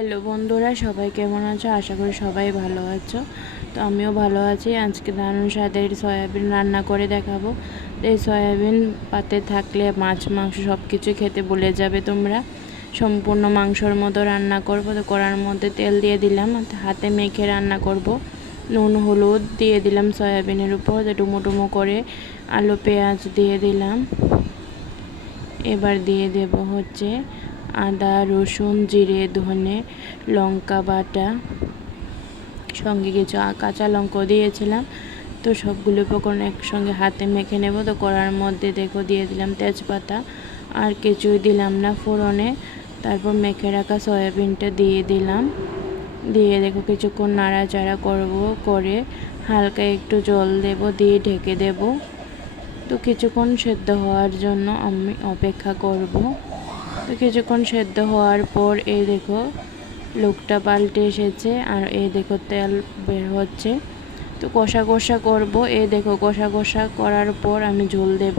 Hello বন্ধুরা, সবাই কেমন আছো? আশা করি সবাই ভালো আছো। তো আমিও ভালো আছি। আজকে দারুণ স্বাদের সয়াবিন রান্না করে দেখাবো। এই সয়াবিন পাতে থাকলে মাছ মাংস সব কিছু খেতে ভুলে যাবে তোমরা। সম্পূর্ণ মাংসর মতো রান্না করবো। তো কড়ার মধ্যে তেল দিয়ে দিলাম, হাতে মেখে রান্না করব। নুন হলুদ দিয়ে দিলাম সয়াবিনের উপর, ডুমো ডুমো করে আলু পেঁয়াজ দিয়ে দিলাম। এবার দিয়ে দেব হচ্ছে আদা রসুন জিরে ধনে লঙ্কা বাটা, সঙ্গে কিছু কাঁচা লঙ্কা দিয়েছিলাম। তো সবগুলো উপকরণ একসঙ্গে হাতে মেখে নেব। তো কড়ার মধ্যে দেখো দিয়ে দিলাম তেজপাতা, আর কিছুই দিলাম না ফোড়নে। তারপর মেখে রাখা সয়াবিনটা দিয়ে দিলাম, দিয়ে দেখো কিছুক্ষণ নাড়াচাড়া করব, করে হালকা একটু জল দেব, দিয়ে ঢেকে দেব। তো কিছুক্ষণ সেদ্ধ হওয়ার জন্য আমি অপেক্ষা করব। তো কিছুক্ষণ সেদ্ধ হওয়ার পর এই দেখো লুকটা পাল্টে এসেছে, আর এই দেখো তেল বের হচ্ছে। তো কষা কষা করব। এই দেখো কষা কষা করার পর আমি ঝোল দেব।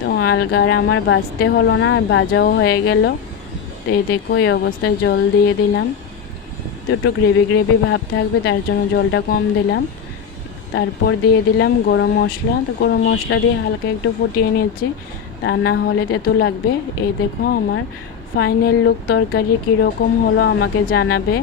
তো আলগার আমার বাজতে হলো না, ভাজাও হয়ে গেল। তো এই দেখো এই অবস্থায় জল দিয়ে দিলাম। তো একটু গ্রেভি গ্রেভি ভাব থাকবে, তার জন্য জলটা কম দিলাম। তারপর দিয়ে দিলাম গরম মশলা। তো গরম মশলা দিয়ে হালকা একটু ফুটিয়ে নিচ্ছি, তা না হলে তেতো লাগবে। এই দেখো আমার ফাইনাল লুক তরকারি কীরকম হলো আমাকে জানাবে।